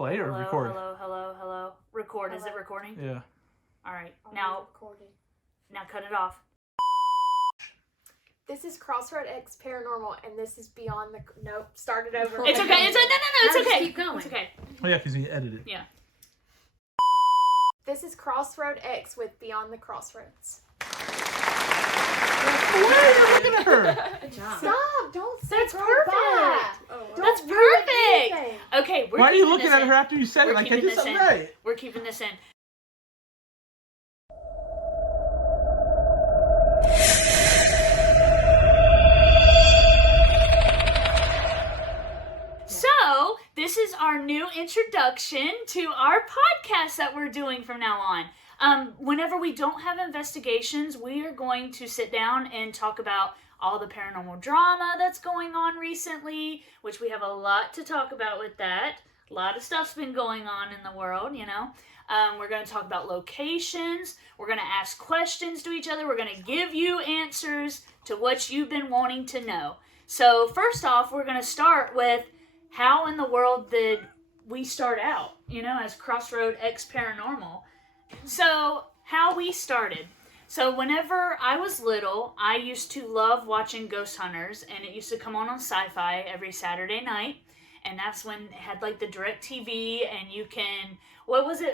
Play or record? Hello. Record. Hello. Is it recording? Yeah. All right. Now cut it off. This is Crossroads X Paranormal, and this is Beyond the... Nope. Start it over. It's okay. No. It's okay. Keep going. It's okay. Oh, yeah, because you edit it. Yeah. This is Crossroads X with Beyond the Crossroads. Why are you looking at her? Good job. Stop! Don't say That's goodbye. perfect. Oh, wow. That's Don't ruin perfect. anything. Okay, Why are you looking at her after you said We're it? Like, I keeping did this something in. right. We're keeping this in. So, this is our new introduction to our podcast that we're doing from now on. Whenever we don't have investigations, we are going to sit down and talk about all the paranormal drama that's going on recently, which we have a lot to talk about with that. A lot of stuff's been going on in the world, you know. We're going to talk about locations. We're going to ask questions to each other. We're going to give you answers to what you've been wanting to know. So first off, we're going to start with how in the world did we start out, you know, as Crossroads X Paranormal. So how we started. So whenever I was little, I used to love watching Ghost Hunters, and it used to come on Sci-Fi every Saturday night. And that's when it had like the direct TV, and you can,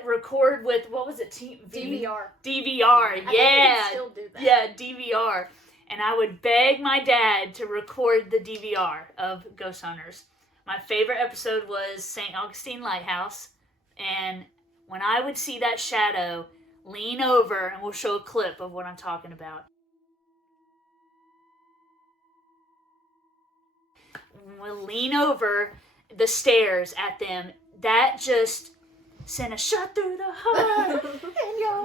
record with, DVR. DVR, I yeah. think you still do that. Yeah, DVR. And I would beg my dad to record the DVR of Ghost Hunters. My favorite episode was St. Augustine Lighthouse. And when I would see that shadow lean over, and we'll show a clip of what I'm talking about. We'll lean over the stairs at them. That just sent a shot through the heart.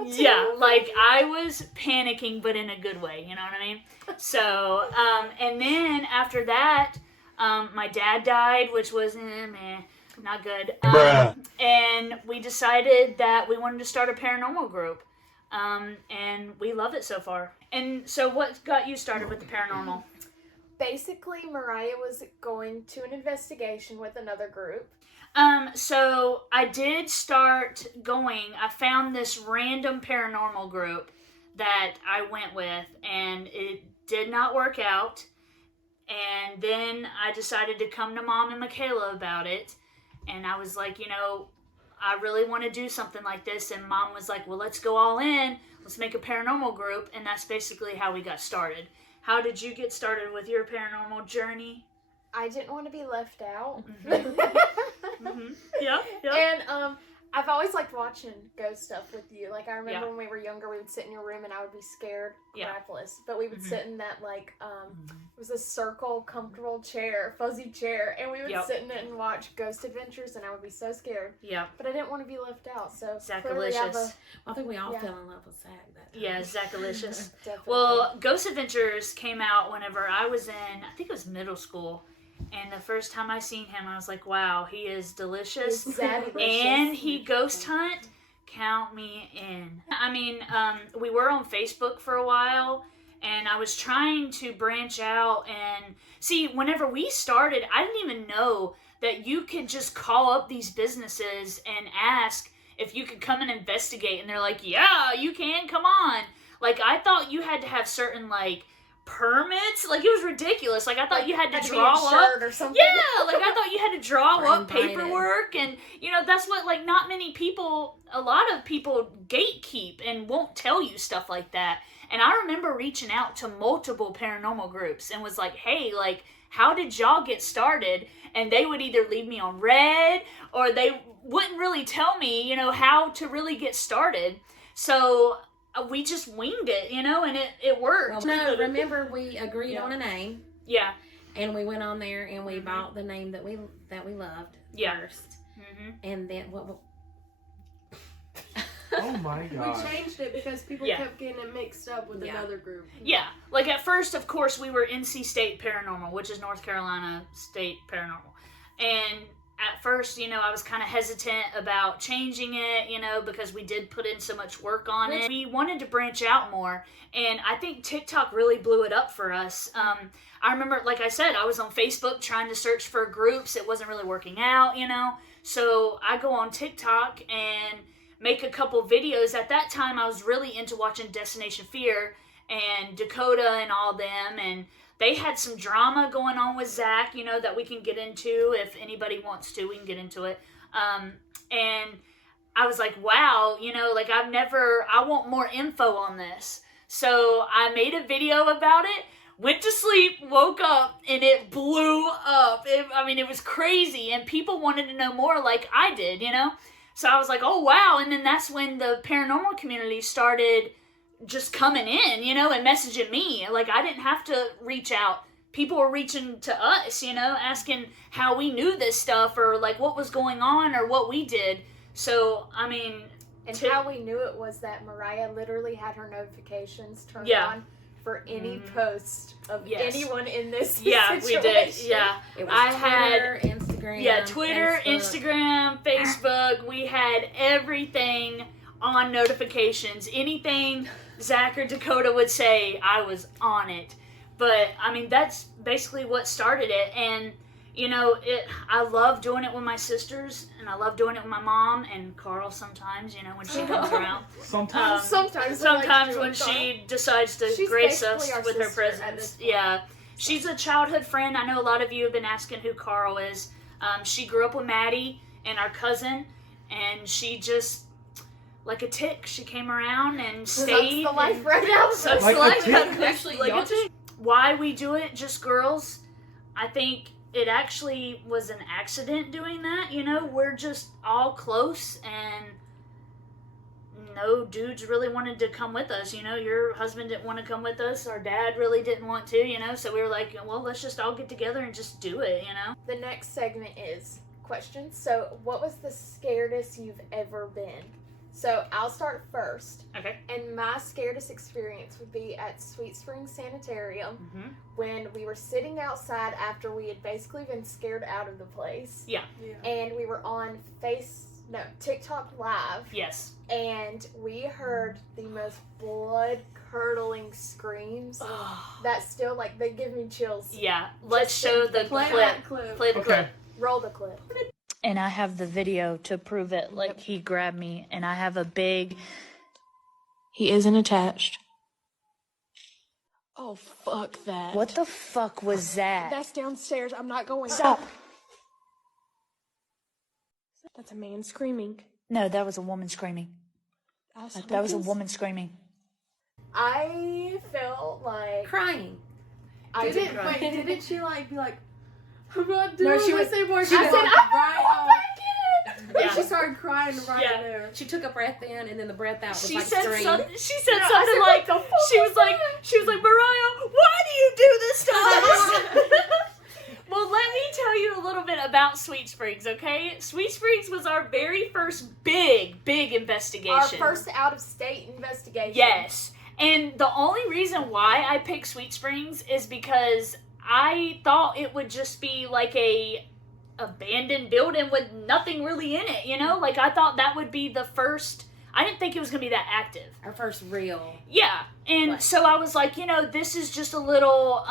Yeah, like I was panicking, but in a good way, you know what I mean? So, and then after that, my dad died, which was, not good. And we decided that we wanted to start a paranormal group. And we love it so far. And so what got you started with the paranormal? Basically, Mariah was going to an investigation with another group. So I did start going. I found this random paranormal group that I went with, and it did not work out. And then I decided to come to Mom and Michaela about it. And I was like, you know, I really want to do something like this. And Mom was like, well, let's go all in. Let's make a paranormal group. And that's basically how we got started. How did you get started with your paranormal journey? I didn't want to be left out. Mm-hmm. Yeah. And I've always liked watching ghost stuff with you. Like, I remember Yeah. when we were younger, we would sit in your room and I would be scared, Yeah. crapless. But we would sit in that, like, it was a circle, comfortable chair, fuzzy chair. And we would Yep. sit in it and watch Ghost Adventures, and I would be so scared. Yeah. But I didn't want to be left out, so clearly I have Zackalicious. I think we all Yeah. fell in love with Zach that time. Yeah, Zackalicious. Definitely. Well, Ghost Adventures came out whenever I was in, I think it was middle school. And the first time I seen him, I was like, wow, he is delicious. He's zaddy-licious. And he ghost hunt. Count me in. I mean, we were on Facebook for a while, and I was trying to branch out. And see, whenever we started, I didn't even know that you could just call up these businesses and ask if you could come and investigate. And they're like, yeah, you can, come on. Like, I thought you had to have certain, like, permits. Like, it was ridiculous. Like, I thought you had to draw up or something. Yeah, like I thought you had to draw Or up invited. paperwork, and you know that's what, like, not many people, a lot of people gatekeep and won't tell you stuff like that. And I remember reaching out to multiple paranormal groups and was like, hey, like, how did y'all get started? And they would either leave me on red, or they wouldn't really tell me, you know, how to really get started. So we just winged it, you know, and it worked. Well, no, remember we agreed Yeah. on a name, Yeah. and we went on there and we bought the name that we loved Yeah. first, Mm-hmm. and then what? Oh my god. We changed it because people Yeah. kept getting it mixed up with Yeah. another group. Yeah, like at first, of course, we were NC State Paranormal, which is North Carolina State Paranormal. And at first, you know, I was kind of hesitant about changing it, you know, because we did put in so much work on it. We wanted to branch out more, and I think TikTok really blew it up for us. I remember, like I said, I was on Facebook trying to search for groups. It wasn't really working out, you know. So I go on TikTok and make a couple videos. At that time, I was really into watching Destination Fear and Dakota and all them, and they had some drama going on with Zach, you know, that we can get into if anybody wants to. We can get into it. And I was like, wow, you know, like I want more info on this. So I made a video about it, went to sleep, woke up, and it blew up. It was crazy, and people wanted to know more like I did, you know? So I was like, oh, wow. And then that's when the paranormal community started just coming in, you know, and messaging me. Like, I didn't have to reach out. People were reaching to us, you know, asking how we knew this stuff or, like, what was going on or what we did. So, I mean... And how we knew it was that Mariah literally had her notifications turned on for any post of anyone in this situation. We did. Yeah. It was Twitter, Instagram. Yeah, Twitter, Facebook. Instagram, Facebook. We had everything on notifications. Anything Zach or Dakota would say, I was on it. But, I mean, that's basically what started it. And, you know, I love doing it with my sisters, and I love doing it with my mom and Carl sometimes, you know, when she comes around. Sometimes. Sometimes when she decides to She's grace us basically our with her sister at presence. this point. Yeah. She's a childhood friend. I know a lot of you have been asking who Carl is. She grew up with Maddie and our cousin, and she just, like a tick, she came around and stayed. Sucks the life right out. Sucks Like the a life tick? out of it. Actually, Like y'all a tick. Why we do it, just girls, I think it actually was an accident doing that, you know? We're just all close, and no dudes really wanted to come with us, you know? Your husband didn't want to come with us, our dad really didn't want to, you know? So we were like, well, let's just all get together and just do it, you know? The next segment is questions. So, what was the scaredest you've ever been? So, I'll start first. Okay. And my scaredest experience would be at Sweet Springs Sanitarium when we were sitting outside after we had basically been scared out of the place. Yeah. And we were on TikTok Live. Yes. And we heard the most blood-curdling screams that still, like, they give me chills. Yeah. Let's show the Play clip. that clip. Play the clip. Okay. Roll the clip. And I have the video to prove it. Like, he grabbed me, and I have a big... He isn't attached. Oh, fuck that. What the fuck was that? That's downstairs. I'm not going. Stop. That's a man screaming. No, that was a woman screaming. That was a woman screaming. I felt like... Crying. Didn't she like be like, I'm not doing No, she this was- anymore? she I was said, like, right Yeah. And she started crying right Yeah. there. She took a breath in, and then the breath out was She like said scream. something. She said I something said, like, "What the fuck she was was like, Mariah, why do you do this to us? Well, let me tell you a little bit about Sweet Springs, okay? Sweet Springs was our very first big investigation. Our first out-of-state investigation. Yes. And the only reason why I picked Sweet Springs is because I thought it would just be like a abandoned building with nothing really in it, you know? Like, I thought that would be the first... I didn't think it was going to be that active. Our first real. Yeah. And Right. so I was like, you know, this is just a little,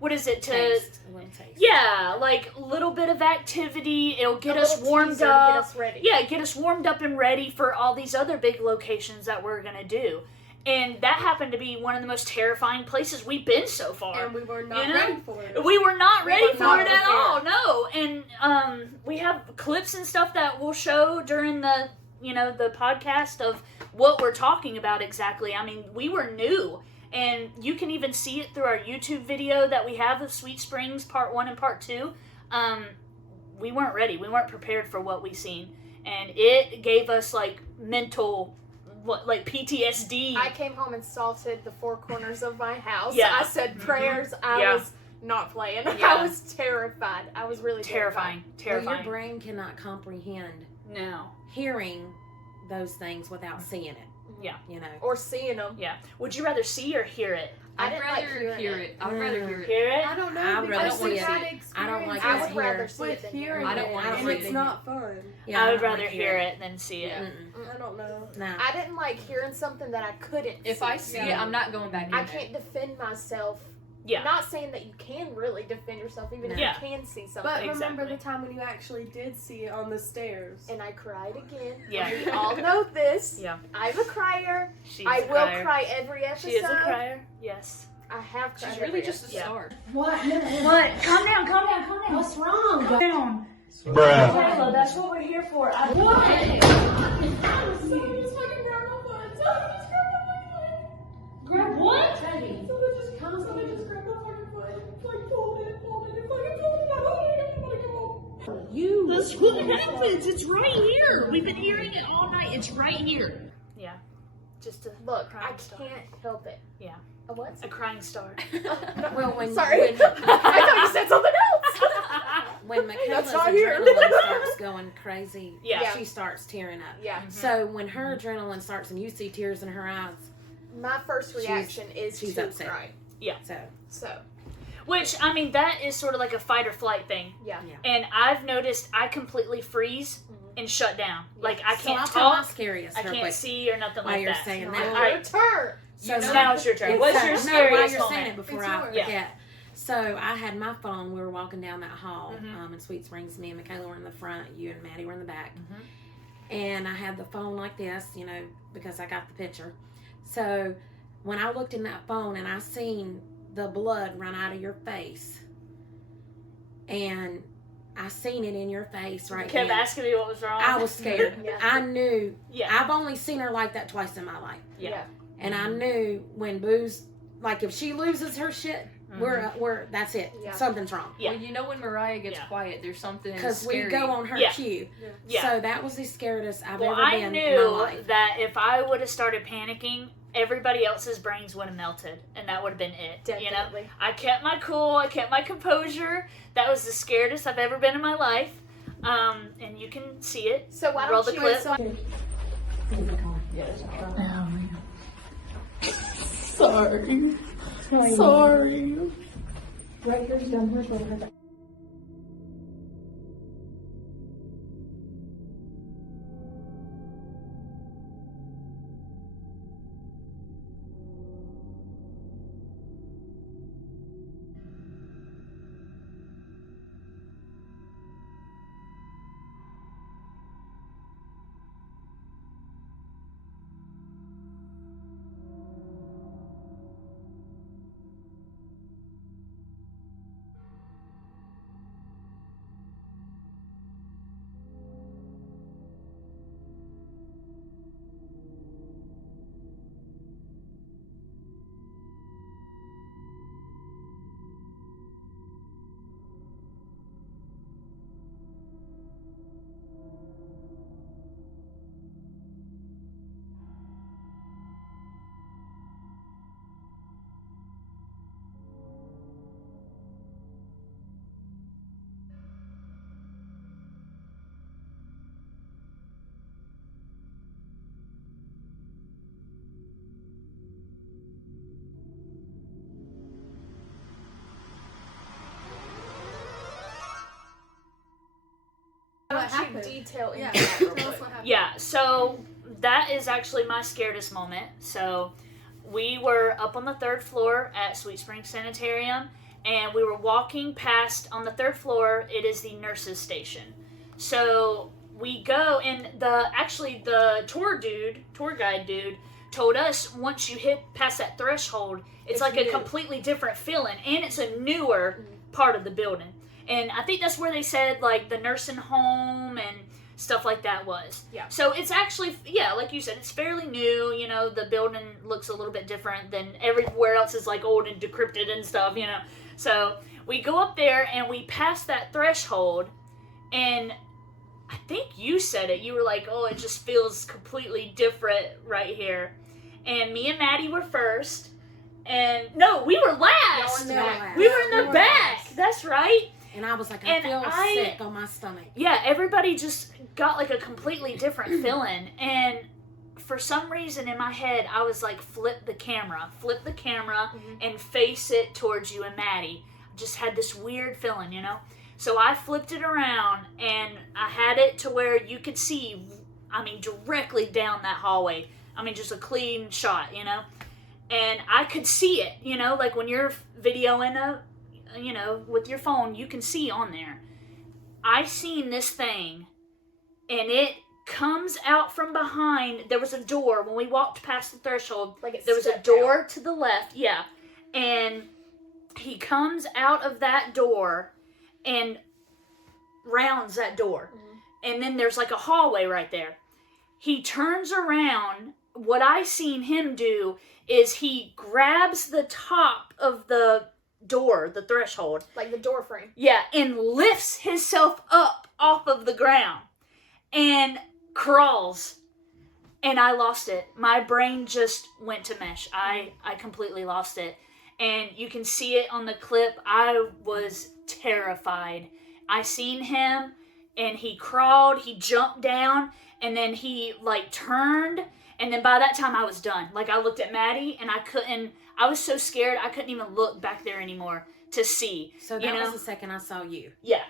what is it? Taste. A little taste. Yeah, like a little bit of activity. It'll get A us little warmed teaser to up. Get us ready. Yeah, get us warmed up and ready for all these other big locations that we're going to do. And that happened to be one of the most terrifying places we've been so far. And we were not You know? ready for it. We were not ready were for not it at prepared. all, no. And we have clips and stuff that we'll show during the, you know, the podcast of what we're talking about exactly. I mean, we were new. And you can even see it through our YouTube video that we have of Sweet Springs Part 1 and Part 2. We weren't ready. We weren't prepared for what we seen. And it gave us, like, mental... like PTSD. I came home and salted the four corners of my house. Yeah. I said prayers. I Yeah. was not playing. Yeah. I was terrified. I was really Terrifying. Well, Terrifying. your brain cannot comprehend No. hearing those things without seeing it. Yeah. You know. Or seeing them. Yeah. Would you rather see or hear it? I I'd didn't rather like hear it. I'd rather hear it. Hear it? I don't know. I'd rather because see we it. had I don't like experiences I it would here. rather see with it than hearing I don't it, want and to it's see it. not fun. Yeah, I would don't rather like hear it than see it. Mm-mm. I don't know. No. I didn't like hearing something that I couldn't If see. I see it, I'm not going back in I there. can't defend myself Yeah. Not saying that you can really defend yourself, even if Yeah. you can see something. But remember Exactly. the time when you actually did see it on the stairs. And I cried again. Yeah. We all know this. Yeah. I'm a crier. She's I a will crier. cry every episode. She is a crier. Yes. I have cried. She's really every just a episode. star. What? Calm down. What's wrong? Calm down. Bruh. Kayla, that's what we're here for. Grab what? That's what happens. It's right here. We've been hearing it all night. It's right here. Yeah. Just a Look, crying I star. can't help it. Yeah. A what? A crying star. Well, when Sorry. when, I thought you said something else. when That's Michaela's not here. adrenaline starts going crazy, Yeah. she starts tearing up. Yeah. So when her adrenaline starts and you see tears in her eyes, My first reaction is she's to upset. cry. so So, Which, I mean, that is sort of like a fight or flight thing. yeah. And I've noticed I completely freeze and shut down. Like, I so I'll can't tell my talk, scariest I real can't quick see or nothing while like you're that. saying All that. right, turn. So Now it's your turn. It's What's so- your no, while scariest you're saying moment? it before It's I yours. forget. So I had my phone. We were walking down that hall Mhm. in Sweet Springs. Me and Michaela were in the front. You and Maddie were in the back. Mhm. And I had the phone like this, because I got the picture. So when I looked in that phone and I seen the blood run out of your face, and I seen it in your face right You kept then, asking me what was wrong. I was scared. Yeah. I knew. Yeah. I've only seen her like that twice in my life. Yeah. And I knew when Boo's, like, if she loses her shit, we're that's it. Yeah. Something's wrong. Yeah. Well, you know when Mariah gets Yeah. quiet, there's something Because we scary. go on her Yeah. cue. Yeah. So that was the scariest I've Well, ever I been in my knew life. that if I would have started panicking, everybody else's brains would have melted, and that would have been it. You know, Definitely. I kept my cool, I kept my composure. That was the scaredest I've ever been in my life. And you can see it. So why Roll don't the you? clip. Sorry. Sorry. Why What don't you happened? detail into Yeah, that real tell us quick? what happened. Yeah, so that is actually my scaredest moment. So we were up on the 3rd floor at Sweet Springs Sanitarium, and we were walking past on the 3rd floor. It is the nurses' station. So we go, and the tour guide dude, told us once you hit past that threshold, it's like a new. completely different feeling, and it's a newer part of the building. And I think that's where they said, like, the nursing home and stuff like that was. Yeah. So it's actually, yeah, like you said, it's fairly new. You know, the building looks a little bit different than everywhere else is, like, old and decrepit and stuff, you know. So we go up there, and we pass that threshold, and I think you said it. You were like, oh, it just feels completely different right here. And me and Maddie were first. And, no, we were last. Y'all in the back. We were in Yeah, the back. That's right. And I was like, I And feel I- sick on my stomach. Yeah, everybody just got like a completely different feeling. And for some reason in my head, I was like, flip the camera, and face it towards you and Maddie. I just had this weird feeling, you know? So I flipped it around, and I had it to where you could see, I mean, directly down that hallway. I mean, just a clean shot, you know? and I could see it, like when you're videoing with your phone, you can see on there. I seen this thing, and it comes out from behind. There was a door when we walked past the threshold. There was a door to the left, yeah, and he comes out of that door and rounds that door. And then there's like a hallway right there. He turns around. What I seen him do is he grabs the top of the door, the threshold. Like the door frame. Yeah, and lifts himself up off of the ground and crawls. And I lost it. My brain just went to mesh. I completely lost it. And you can see it on the clip. I was terrified. I seen him, and he crawled, he jumped down, and then he, turned, and then by that time I was done. I looked at Maddie, and I was so scared, I couldn't even look back there anymore to see. So that was the second I saw you. Yeah.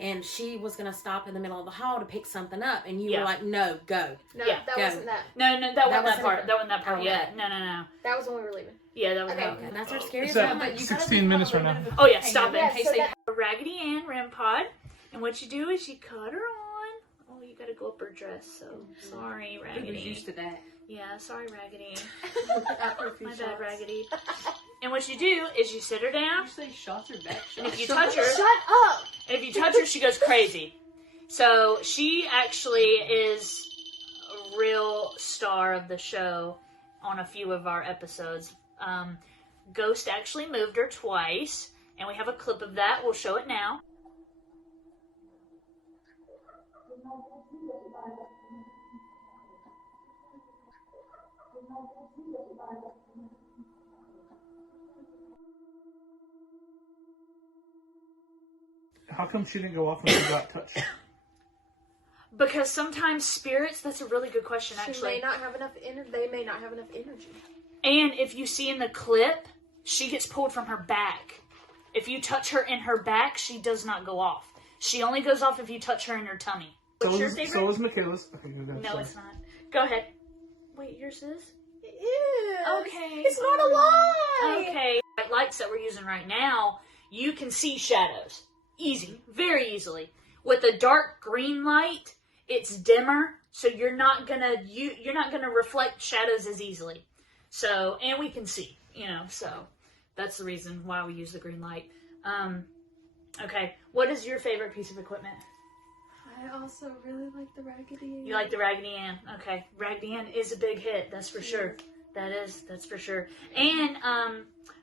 And she was going to stop in the middle of the hall to pick something up, and you were like, no, go. No, Yeah, that go. wasn't that. No, that wasn't that part. That wasn't that part Okay. yet. No. That was when we were leaving. Yeah, that was Okay. that. That's our scariest It's at one. But you 16 minutes right now. Oh, yeah, stop it. Yeah, In case so they that- have a Raggedy Ann REM pod. And what you do is you cut her on. Oh, you gotta go up her dress, so sorry, Raggedy. used to that. Yeah, sorry, Raggedy. After a few My bad, shots. Raggedy. And what you do is you sit her down, You say shots or back and if shots? you touch her, Shut up! she goes crazy. So she actually is a real star of the show on a few of our episodes. Ghost actually moved her twice, and we have a clip of that. We'll show it now. How come she didn't go off when she got touched? Because sometimes spirits, that's a really good question, She actually. may not have enough they may not have enough energy. And if you see in the clip, she gets pulled from her back. If you touch her in her back, she does not go off. She only goes off if you touch her in her tummy. What's your favorite? So is Michaela's. Okay, go ahead. No, Sorry. it's not. Go ahead. Wait, yours is? It is. Okay. It's not a lie. Okay. Lights that we're using right now, you can see shadows. Easy. Very easily. With a dark green light, it's dimmer, so you're not gonna reflect shadows as easily. So, and we can see, so that's the reason why we use the green light. Okay. What is your favorite piece of equipment? I also really like the Raggedy Ann. You like the Raggedy Ann. Okay. Raggedy Ann is a big hit, that's for sure. That's for sure. And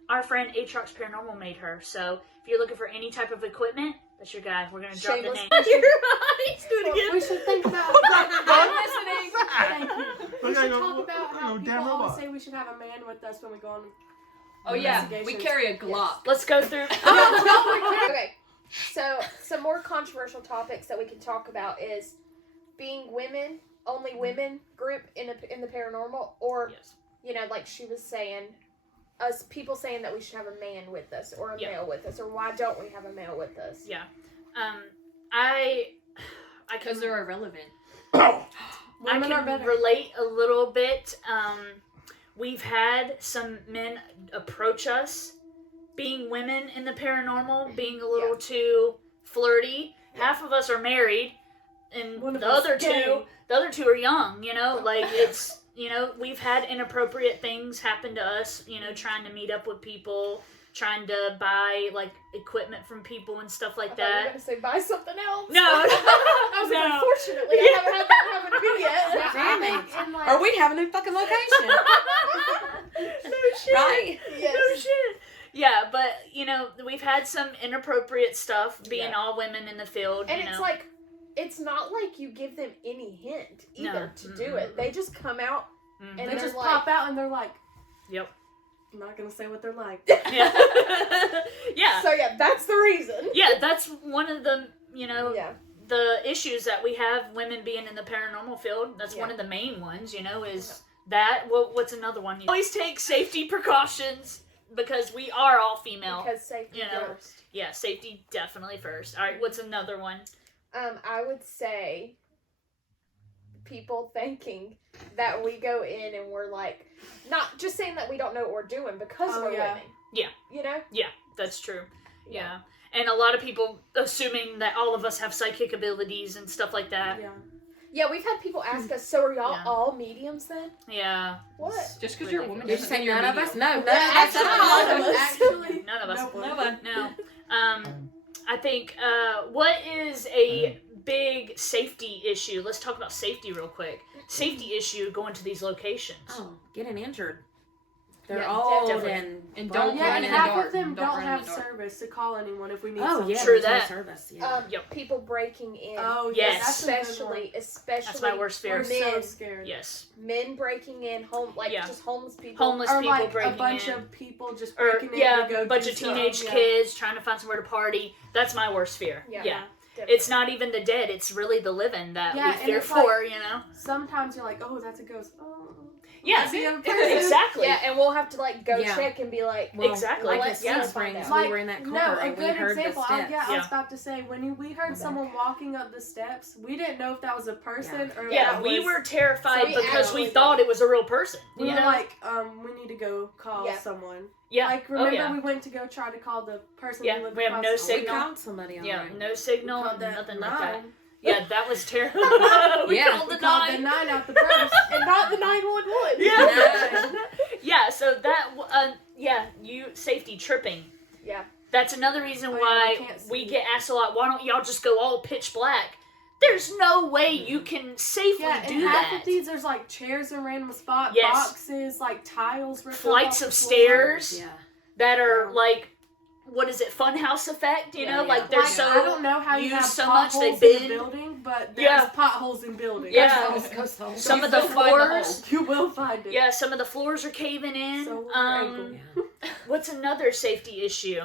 our friend Aatrox Paranormal made her. So if you're looking for any type of equipment, that's your guy. We're gonna drop the Shameless name. plug. Your eyes. Do it Well, again. we should think about. I'm listening. Thank you. We Look, I should go, talk about how damn people always robot. say we should have a man with us when we go on. Oh yeah, we investigations. carry a Glock. Let's go through. Okay, so some more controversial topics that we can talk about is being women, only women group in the paranormal, or Yes. like she was saying, us people saying that we should have a man with us or a Yeah. male with us, or why don't we have a male with us? Yeah. I Because can they're irrelevant. I Women are can better. relate a little bit. We've had some men approach us, being women in the paranormal, being a little too flirty. Half of us are married, and One of the us other gay. two are young. It's we've had inappropriate things happen to us. Trying to meet up with people, trying to buy equipment from people and stuff like I thought you were that. gonna say buy something else. No, I was like, no. unfortunately, I haven't had that happen to me yet. Damn it. And, like, Or we'd have a new fucking location. No shit. Right? Yes. No shit. Yeah, but we've had some inappropriate stuff being Yeah. all women in the field. And it's not like you give them any hint either to do it. They just come out and they they're just like, pop out and they're like, Yep. I'm not gonna say what they're like. Yeah. Yeah. So yeah, that's the reason. Yeah, that's one of the Yeah. the issues that we have women being in the paranormal field. That's one Yeah. of the main ones. Is that what's another one? Always take safety precautions because we are all female. Because safety first. Yeah, safety definitely first. All right, what's another one? I would say people thinking that we go in and we're like, not just saying that we don't know what we're doing because we're women. Yeah. You know? Yeah, that's true. Yeah. And a lot of people assuming that all of us have psychic abilities and stuff like that. Yeah. Yeah, we've had people ask us, so are y'all all mediums then? Yeah. What? Just because you're a woman Did you doesn't say mean you're none of us? medium. No, none of Yeah, us. Actually, None of us. no one. No. I think, what is a big safety issue? Let's talk about safety real quick. Safety issue going to these locations. Oh, getting injured. They're Yeah, old definitely. And broken. don't Yeah, run and in the half dark. of them don't run in have the dark. service to call anyone if we need Oh something. yeah, True there's no that. service. Yeah. People breaking in. Oh Yes. that's a good one. Especially That's my worst fear. We're so men. scared. Yes. Men breaking in, just homeless people. Homeless Or people like breaking a bunch in. of people just Or, breaking in to go a bunch do of teenage something. kids trying to find somewhere to party. That's my worst fear. Yeah. Yeah. It's not even the dead, it's really the living that Yeah, we and fear it's for, you know? Sometimes you're like, oh, that's a ghost. Oh, Yeah, that's the other person. exactly. Yeah, and we'll have to go Yeah. check and be like, Well, Exactly. Like Let's the yeah. Springs, find out. we Like, were in that no, car a and we good heard example. the steps. I was about to say when we heard someone walking up the steps, we didn't know if that was a person or if Yeah, that we was, were terrified we because actually we thought it was a real person. We you were know? like, we need to go call Yeah. someone. yeah. Like, remember yeah. we went to go try to call the person Yeah, who lived we have across no the We street. signal. called somebody on Yeah, it. no signal, We called that nothing like that. 9. Yeah, that was terrible. we Yeah. called the We called 9. the 9 out the first, and not the 911. Yeah. Yeah, so that, safety tripping. Yeah. That's another reason Oh, yeah, why we can't see. we get asked a lot, why don't y'all just go all pitch black? There's no way you can safely Yeah, and do half that. of these, there's like chairs in random spot, Yes. boxes, like tiles, ripped Flights off of the floor. stairs Yeah. that are Yeah. like, what is it, funhouse effect? You Yeah, know, yeah. like they're Like, so I don't know how you used have so much they potholes in bend. the building, but there's Yeah. potholes in buildings. Yeah. Ghost hole. Some You of the still find the floors. You will find it. Yeah, some of the floors are caving in. So will your ankle. Yeah. What's another safety issue?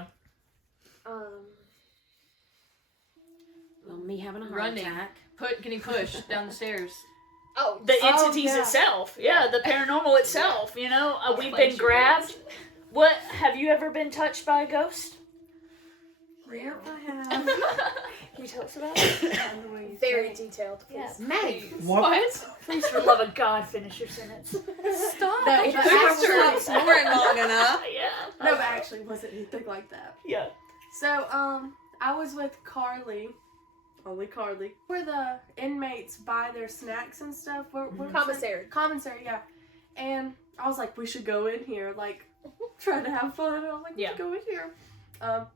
Well, me having a heart Running. attack. Getting pushed down the stairs. The entities yeah. itself. Yeah, the paranormal itself. You know, we've been Inflation grabbed. rates. What, have you ever been touched by a ghost? Yeah, I have. Can you tell us about it? Very detailed. Yeah. Maddie. What? Please, for the love of God, finish your sentence. Stop. No, It but took actually- her snoring long enough. Yeah. No, but actually it wasn't anything like that. Yeah. So, I was with Carly. Only Carly. Where the inmates buy their snacks and stuff. Commissary. Commissary, yeah. And I was like, we should go in here, like, trying to have fun. I was like, we should go in here.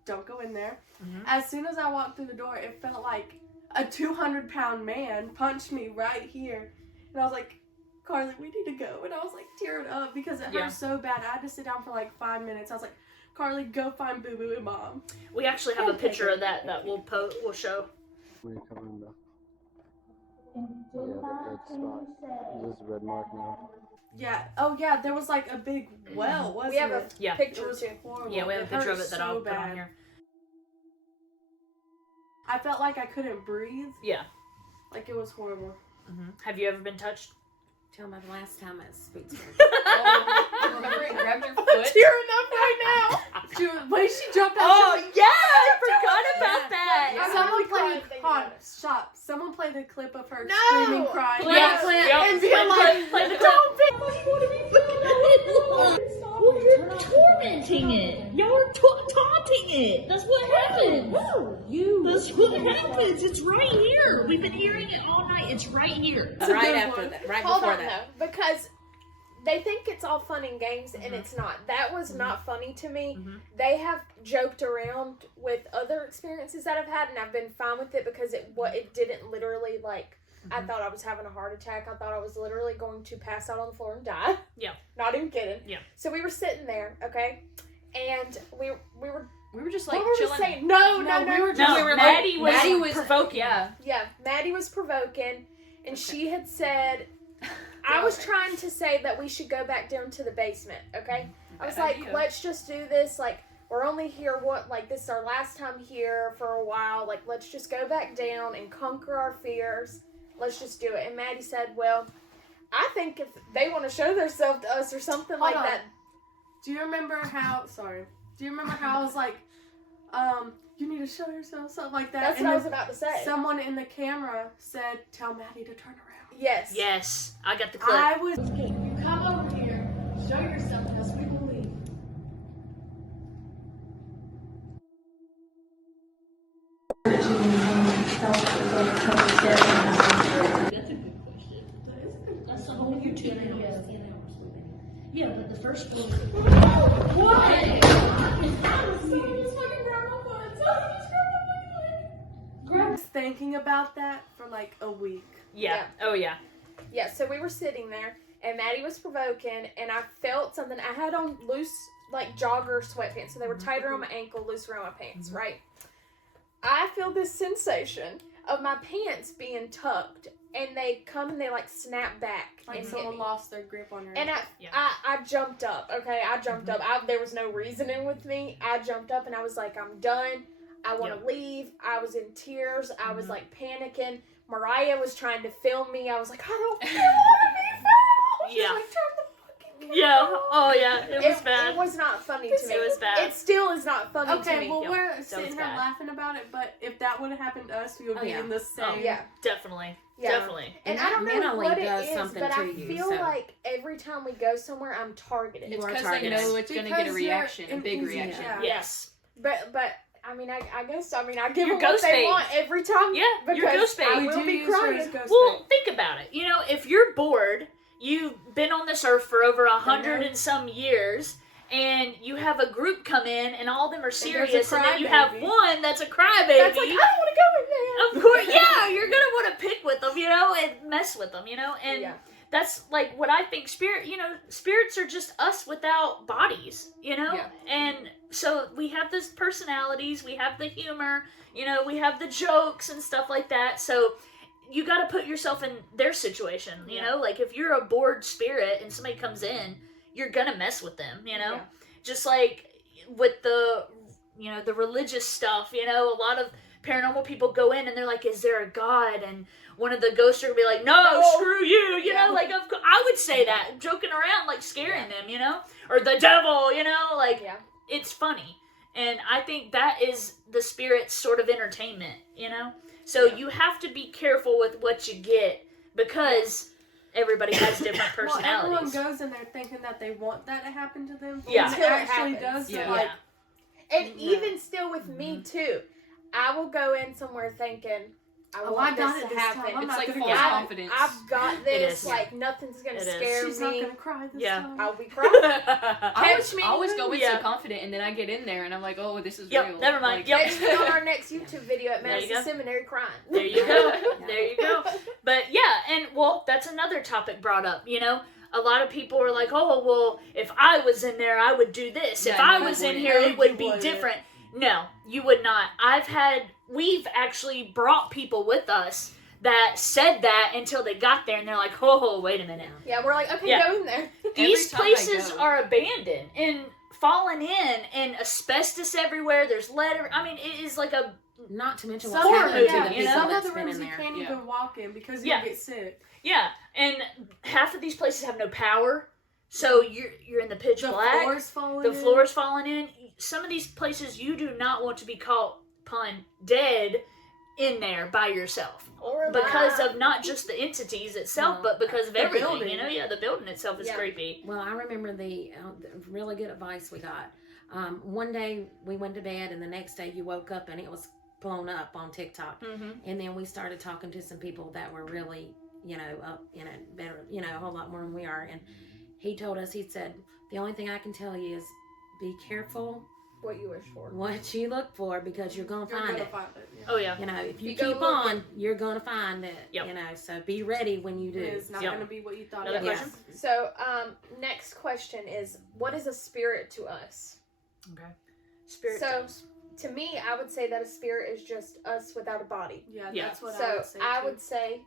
Don't go in there. Mhm. As soon as I walked through the door, it felt like a 200-pound man punched me right here. And I was like, Carly, we need to go. And I was like tearing up because it hurt so bad. I had to sit down for like 5 minutes. I was like, Carly, go find Boo Boo and Mom. We actually have a picture of that we'll show. Where you coming back? Yeah, the dead spot. This is red mark now. Yeah. Oh, yeah. There was like a big well, wasn't We have a it? Yeah. It picture was too. horrible. Yeah, we have a picture of hurt it that so I'll put bad. on here. I felt like I couldn't breathe. Yeah. Like it was horrible. Have you ever been touched? Tell me the last time it speaks to me. Remember it grabbed your I'm foot? tearing up right now. Wait, she jumped out. Oh, yeah! I forgot about that! Yeah. I'm Someone only crying played. thinking Hold on, about it. stop. Someone played a clip of her No! screaming, crying. Play the clip. Yep. And be Play like, play the Well, you're tormenting it. Y'all are taunting it. That's what happened. No, you. That's what happens. It's right here. We've been hearing it all night. It's right here. Right after that. Right Hold before on that. though, because they think it's all fun and games, and it's not. That was not funny to me. They have joked around with other experiences that I've had, and I've been fine with it because it didn't literally like. I thought I was having a heart attack. I thought I was literally going to pass out on the floor and die. Yeah. Not even kidding. Yeah. So we were sitting there, okay, and we were just like what were we chilling. saying? No, we were just. No, we were Maddie like, was Maddie was provoking. Yeah. Yeah, Maddie was provoking, and she had said, I was trying to say that we should go back down to the basement, okay? I was Good like, idea. let's just do this, like, we're only here, this is our last time here for a while, like, let's just go back down and conquer our fears, let's just do it. And Maddie said, well, I think if they want to show themselves to us or something like on. that. Do you remember how? Sorry. Do you remember how I was like, you need to show yourself, something like that. That's and what I then was about to say. someone in the camera said, tell Maddie to turn around. Yes. Yes, I got the clip. I was... Come over here. Show yourself because we will leave. That's a good question. That's the whole you 2 hours. Yeah, but the first one. What? I was thinking about that for like a week. Yeah. Oh, yeah. Yeah, so we were sitting there, and Maddie was provoking, and I felt something. I had on loose, like, jogger sweatpants, so they were tighter on my ankle, looser on my pants, right? I feel this sensation of my pants being tucked, and they come and they, like, snap back. Like and hit someone me. lost their grip on your And Yeah. I jumped up, okay? I jumped up. There was no reasoning with me. I jumped up, and I was like, I'm done. I want to leave. I was in tears. I was, like, panicking. Mariah was trying to film me. I was like, I don't want to be filmed. Yeah. She's like, turn the fucking camera Yeah. off. Oh, yeah. It was bad. It was not funny to me. It was bad. It still is not funny to Okay, me. well, Yep. we're was sitting here bad. laughing about it, but if that would have happened to us, we would Oh, be yeah. in the same... Yeah. Definitely. Yeah. Definitely. And And I don't that know mentally what it does is, something but to I you, feel so. like every time we go somewhere, I'm targeted. It's You are because they targeted. know it's going to get a Because reaction, you're a big in- reaction. yeah. Yes. But I mean, I guess I give Your them what ghost they phase. want every time. Yeah, because your ghost phase. I We will do be use her as crying. ghost Well, bait. think about it. You know, if you're bored, you've been on this earth for over 100 and some years, and you have a group come in, and all of them are serious, and then you have crybaby. one that's a crybaby. That's like, I don't want to go in there. Of course, yeah, you're gonna want to pick with them, you know, and mess with them, you know, and Yeah. that's like what I think. Spirits are just us without bodies, you know, Yeah. and so we have these personalities, we have the humor, you know, we have the jokes and stuff like that. So you got to put yourself in their situation, you know, like if you're a bored spirit and somebody comes in, you're gonna mess with them, you know, Yeah. just like with the religious stuff, you know, a lot of paranormal people go in and they're like, is there a God? And one of the ghosts are gonna be like, no, screw you, you know, like I would say that, joking around, like scaring them, you know, or the devil, you know, like it's funny. And I think that is the spirit's sort of entertainment, you know? So you have to be careful with what you get because everybody has different Well, everyone personalities. goes in there thinking that they want that to happen to them. But Yeah. when it Until it actually happens. does, Yeah. they're like, And No. even still with me too, I will go in somewhere thinking, I oh, want I got this it to this happen. time. I'm It's not like gonna false cry. confidence. I've got this. is. Like nothing's gonna It is. scare She's me. not gonna cry this Yeah. time. I'll be crying. I Catch me. always go in Yeah. so confident, and then I get in there, and I'm like, oh, this is Yep, real. never mind. Like, Yep. Catch me on our next YouTube video at There you Madison go. Seminary crying. There you go. There you go. But yeah, and well, that's another topic brought up, you know? A lot of people are like, oh, well, if I was in there, I would do this. If Yeah, I no, was you in wouldn't. here, No, it would you be wouldn't. different. No, you would not. We've actually brought people with us that said that until they got there and they're like, oh, wait a minute. Yeah, we're like, okay, Yeah. go in there. These time I places go- are abandoned and fallen in and asbestos everywhere. There's lead. I mean, it is like a Not to mention Some what's horror of happened the, movie, to the you people know? some of that's the been rooms in you there. can't Yeah. even walk in because Yeah. you'll get sick. Yeah, and half of these places have no power, so you're in the pitch The black. floor's falling The in. floor's falling in. Some of these places you do not want to be caught, pun, dead in there by yourself Or because of not just the entities itself, No, but because of the everything. building. You know, yeah, the building itself is Yeah. creepy. Well, I remember the really good advice we got. One day we went to bed, and the next day you woke up and it was blown up on TikTok. Mm-hmm. And then we started talking to some people that were really, up, better, a whole lot more than we are. And he told us, he said, the only thing I can tell you is be careful what you wish for. what you look for because you're going to You're find gonna it. find it. Yeah. Oh yeah. If you You go keep looking. on, you're going to find it. Yep. So be ready when you do. It's not Yep. gonna be what you thought Another it was. question? So, next question is, what is a spirit to us? Okay. Spirit. So, ghosts. To me, I would say that a spirit is just us without a body. Yeah, Yeah. that's what I So would say. I too. would say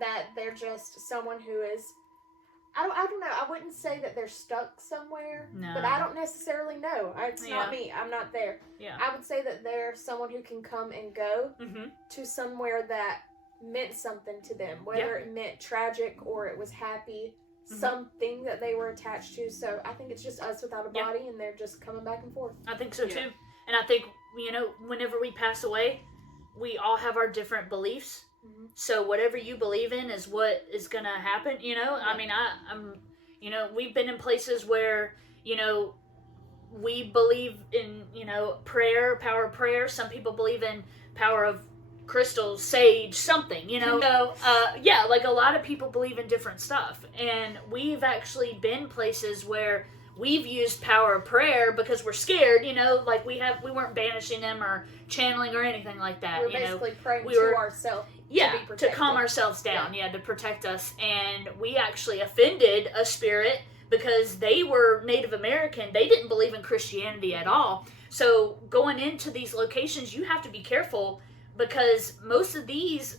that they're just someone who is. I don't know. I wouldn't say that they're stuck somewhere, No. but I don't necessarily know. It's not Yeah. me. I'm not there. Yeah. I would say that they're someone who can come and go Mm-hmm. to somewhere that meant something to them, whether it meant tragic or it was happy, Mhm. something that they were attached to. So I think it's just us without a Yeah. body, and they're just coming back and forth. I think so Yeah. too. And I think whenever we pass away, we all have our different beliefs. Mhm. So whatever you believe in is what is gonna happen. I mean, I'm we've been in places where we believe in prayer, power of prayer. Some people believe in power of crystals, sage, something. Like a lot of people believe in different stuff, and we've actually been places where we've used power of prayer because we're scared. Like we weren't banishing them or channeling or anything like that. We're basically praying we to were- ourselves. to calm ourselves down, to protect us. And we actually offended a spirit because they were Native American. They didn't believe in Christianity at all. So going into these locations, you have to be careful because most of these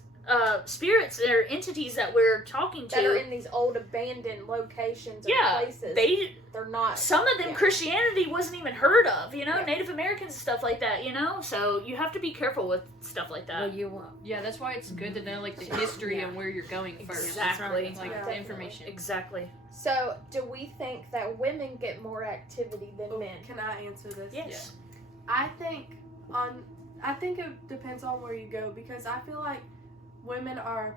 spirits or entities that we're talking to that are in these old abandoned locations or places. They're not. Some of them Christianity wasn't even heard of. Native Americans and stuff like that. So you have to be careful with stuff like that. Yeah, that's why it's good to know like the history and where you're going first. Exactly. Like the information. Exactly. So, do we think that women get more activity than men? Can I answer this? Yes. I think it depends on where you go, because I feel like women are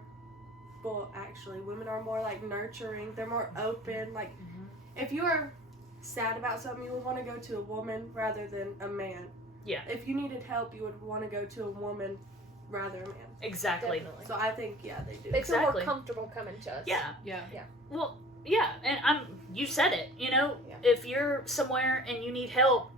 more like nurturing. They're more open. Like if you are sad about something, you would want to go to a woman rather than a man. Yeah. If you needed help, you would want to go to a woman rather than a man. Exactly. Definitely. So I think they do. They feel Exactly. more comfortable coming to us. Yeah. Yeah. Well, yeah, and you said it. If you're somewhere and you need help,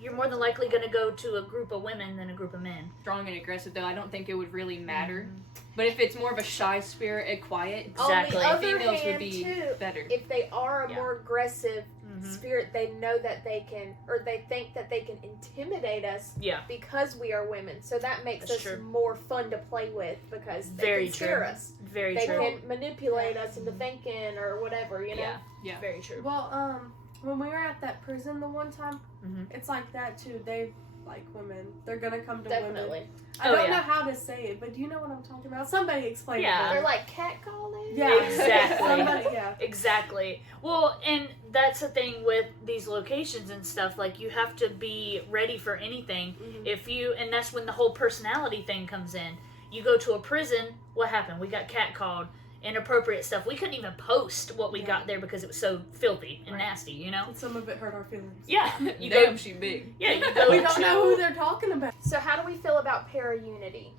you're more than likely going to go to a group of women than a group of men. Strong and aggressive, though, I don't think it would really matter. But if it's more of a shy spirit and quiet, Exactly. On the other females hand, would be too, better. if they are a Yeah. more aggressive spirit, they know that they can, or they think that they can intimidate us because we are women. So that makes That's us true. more fun to play with because they Very can scare true. us. Very They true. can manipulate us into thinking or whatever, Yeah. Yeah. Very true. Well, when we were at that prison the one time, Mhm. it's like that too. They like women. They're gonna come to women. Definitely. I Oh, don't yeah. know how to say it, but do you know what I'm talking about? Somebody explain Yeah. it. They're better. like catcalling. Yeah. Exactly. Somebody, yeah. Exactly. Well, and that's the thing with these locations and stuff. Like, you have to be ready for anything. And that's when the whole personality thing comes in. You go to a prison, what happened? We got catcalled, inappropriate stuff. We couldn't even post what we got there because it was so filthy and nasty, And some of it hurt our feelings. Yeah. You Damn, go, she big. yeah, you go We don't to- know who they're talking about. So how do we feel about para-unity?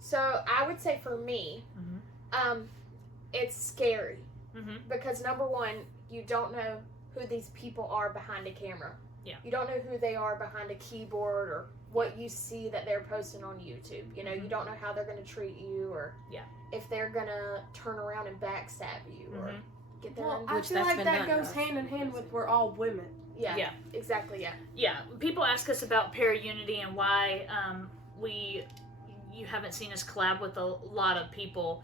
So I would say for me, it's scary because number one, you don't know who these people are behind a camera. Yeah. You don't know who they are behind a keyboard or what you see that they're posting on YouTube. You know, you don't know how they're going to treat you or if they're going to turn around and backstab you or get their Well, own. I Which feel that's like been that done, goes though. hand in hand with we're all women. Yeah, exactly, yeah. Yeah, people ask us about para-unity and why you haven't seen us collab with a lot of people.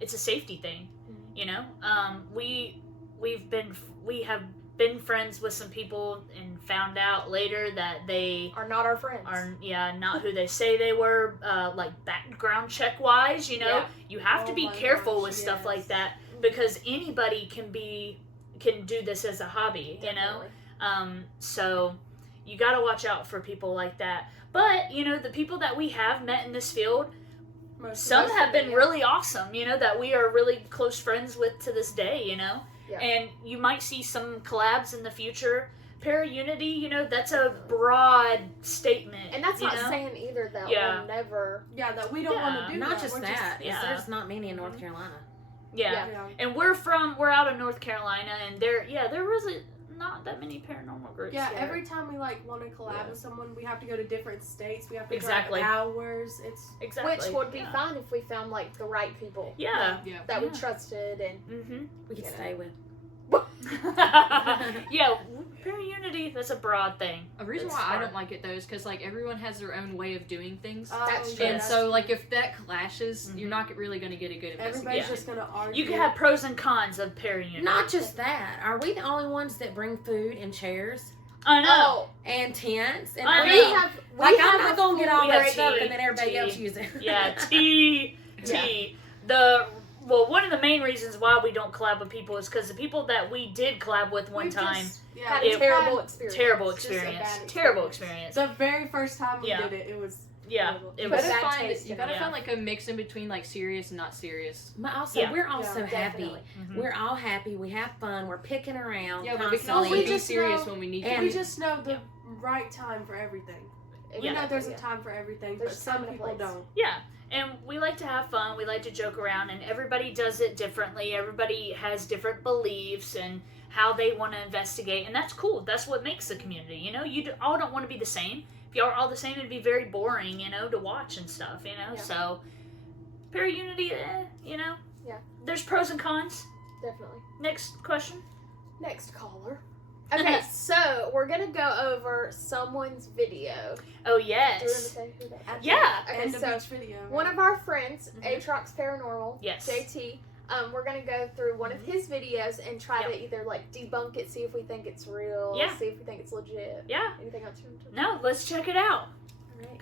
It's a safety thing, you know. We have been friends with some people and found out later that they Are not our friends. are not who they say they were. Like background check wise, you know, you have to Oh be my careful gosh, with stuff yes. like that because anybody can do this as a hobby, you know. So you got to watch out for people like that. But you know, the people that we have met in this field, some have been really awesome. You know, that we are really close friends with to this day. You know, and you might see some collabs in the future. Para-unity, you know, that's a broad statement. And that's you not know? saying either that Yeah. we'll never. Yeah, that we don't want to do Not that. just We're that. yeah. There's not many in North Carolina. Yeah. And we're out of North Carolina, and there really not that many paranormal groups. Yeah, here. every time we like want to collab with someone, we have to go to different states. We have to Exactly. drive hours. It's exactly Which would be fine if we found like the right people. Yeah. That we trusted and We could stay with. Yeah, para-unity, that's a broad thing. A reason It's why I hard. don't like it though is because like everyone has their own way of doing things, That's true. and so like if that clashes, you're not really going to get a good everybody's investigation. just gonna argue. You can have pros and cons of para-unity. Not just that. Are we the only ones that bring food and chairs I know. and tents? And I we know. have. like I'm not gonna get all We have great up tea, and then everybody tea. else use it. Yeah, tea. The well, one of the main reasons why we don't collab with people is because the people that we did collab with one time had a terrible experience. Terrible Just a bad experience. Terrible experience. The very first time we did it, it was. Yeah, horrible. it You was gotta bad find taste you in gotta it. find like a mix in between like serious and not serious. But also, Yeah. we're all so happy. definitely. Mhm. We're all happy. We have fun. We're picking around Yeah, but we can constantly. also We be just serious know- when we need and- to. We just know the right time for everything. We know there's a time for everything, but There's some time and a people place. don't. Yeah, and we like to have fun. We like to joke around, and everybody does it differently. Everybody has different beliefs and how they want to investigate, and that's cool. That's what makes the community. You know, all don't want to be the same. If y'all are all the same, it'd be very boring, you know, to watch and stuff. You know, Yeah. so pair unity, you know, Yeah. There's pros and cons. Definitely. Next question. Next caller. Okay, so we're gonna go over someone's video. Oh Do you want to yes. say who that is? Yeah. Okay, End of so each video. one of our friends, Mhm. Atrox Paranormal, Yes. JT, we're gonna go through one of his videos and try Yep. to either like debunk it, see if we think it's real, Yeah. see if we think it's legit. Yeah. Anything else you want to? No, let's check it out. Alright.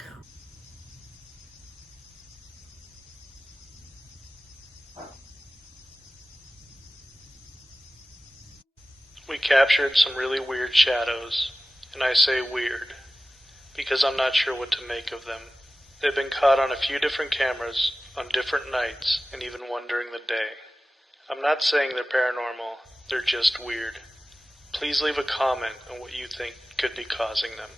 We captured some really weird shadows, and I say weird, because I'm not sure what to make of them. They've been caught on a few different cameras, on different nights, and even one during the day. I'm not saying they're paranormal, they're just weird. Please leave a comment on what you think could be causing them.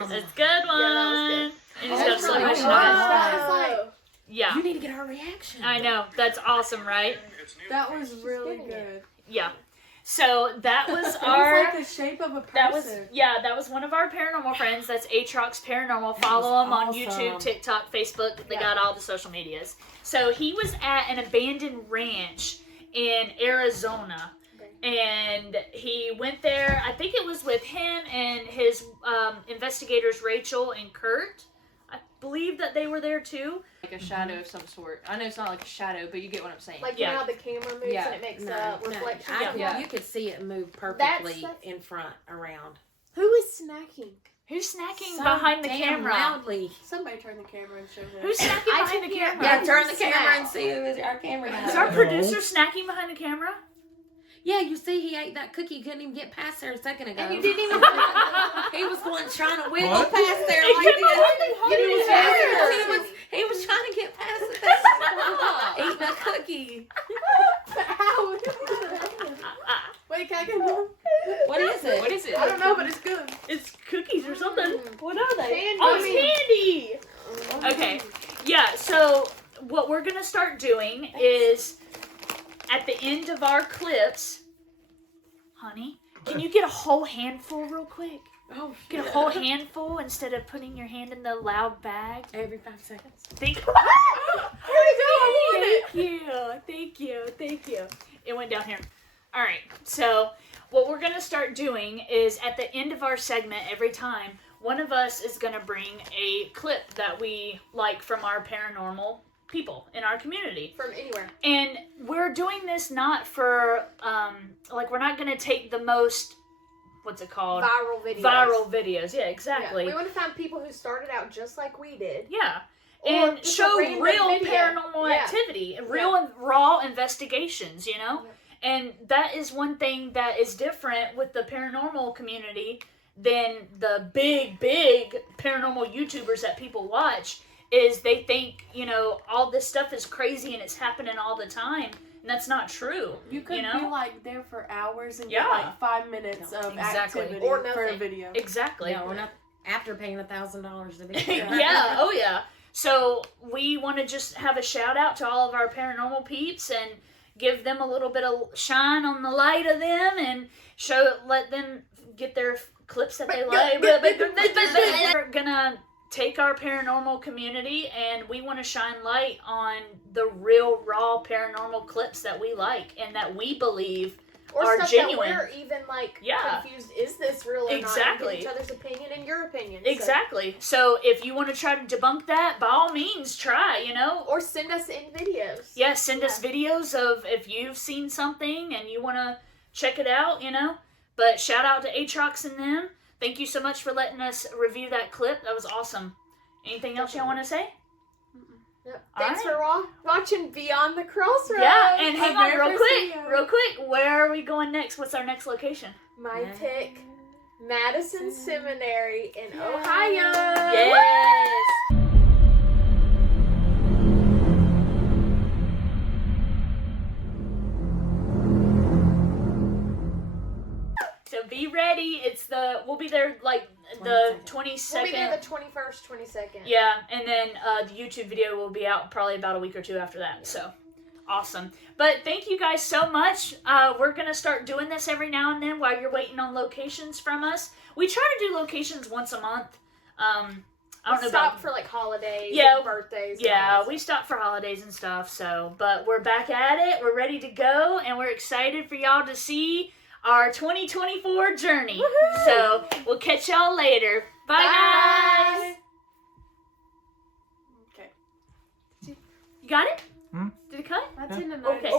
It's a good one. that was And he's got so really much good. noise. That was Yeah, You need to get our reaction. I know. That's awesome, right? That was really getting good. Yeah. So that was It our. was like the shape of a person. That was one of our paranormal friends. That's Atrox Paranormal. Follow him on awesome. YouTube, TikTok, Facebook. They Yeah. got all the social medias. So he was at an abandoned ranch in Arizona. And he went there. I think it was with him and his investigators, Rachel and Kurt. I believe that they were there too. Like a shadow of some sort. I know it's not like a shadow, but you get what I'm saying. Like you Yeah. know how the camera moves Yeah. and it makes No, a no, reflection. Yeah. you could see it move perfectly That's- in front, around. Who is snacking? Who's snacking So behind the damn camera? loudly. Somebody turn the camera and show them. Who's snacking I behind the can hear- camera? Yeah, turn the Snack. camera and see who is our camera guy. Is our producer snacking behind the camera? Yeah, you see, he ate that cookie. He couldn't even get past there a second ago. And you didn't even. He was going trying to wiggle What? past there He like couldn't this. You didn't even He hear. he was trying to get past it. There. Eating a cookie. Wait, can I get more? What is it? What is it? I don't know, but it's good. It's cookies or something. What are they? Candy. Oh, it's candy. Okay. Yeah, so what we're going to start doing is at the end of our clips, honey, can you get a whole handful real quick? Oh, Get a whole handful instead of putting your hand in the loud bag. every 5 seconds. Thank you. It went down here. All right. So what we're gonna start doing is at the end of our segment, every time one of us is gonna bring a clip that we like from our paranormal people in our community. From anywhere. And we're doing this not for like we're not gonna take the most what's it called? Viral videos. Viral videos. Yeah, Yeah. exactly. We want to find people who started out just like we did. Yeah. Or And just a show random real video. paranormal Yeah. activity, real and raw investigations, you know? And that is one thing that is different with the paranormal community than the big paranormal YouTubers that people watch, is they think, you know, all this stuff is crazy and it's happening all the time. And that's not true. You could know? be like there for hours and Yeah. get like 5 minutes of Exactly. activity Or for a nothing. video. Exactly. No, we're not after paying $1,000 to be there. Yeah, oh yeah. So we want to just have a shout out to all of our paranormal peeps and give them a little bit of shine on the light of them and let them get their clips that they like. We're gonna take our paranormal community and we want to shine light on the real raw paranormal clips that we like and that we believe Or are stuff genuine. that we're even like Yeah. confused. Is this real or Exactly. not? And get each other's opinion and your opinion. So- Exactly. So if you want to try to debunk that, by all means, try, you know. Or send us in videos. Yeah, send us videos of if you've seen something and you want to check it out, you know. But shout out to Atrox and them. Thank you so much for letting us review that clip. That was awesome. Anything else y'all want to say? Yep. All Thanks right. for watching Beyond the Crossroads. Yeah, and hang Our on very real first quick. video. Real quick. Where are we going next? What's our next location? My pick, Madison Seminary in Ohio. Yes. So be ready. We'll be there like the 22nd. We'll be there the 21st, 22nd. Yeah, and then the YouTube video will be out probably about a week or two after that. So awesome. But thank you guys so much. We're going to start doing this every now and then while you're waiting on locations from us. We try to do locations once a month. I don't know Stop about for like holidays Yeah, and birthdays. yeah, and we stop for holidays and stuff. So, but we're back at it. We're ready to go, and we're excited for y'all to see our 2024 journey. Woohoo! So we'll catch y'all later. Bye, guys. Okay. You got it? Hmm? Did it cut? That's in the Okay.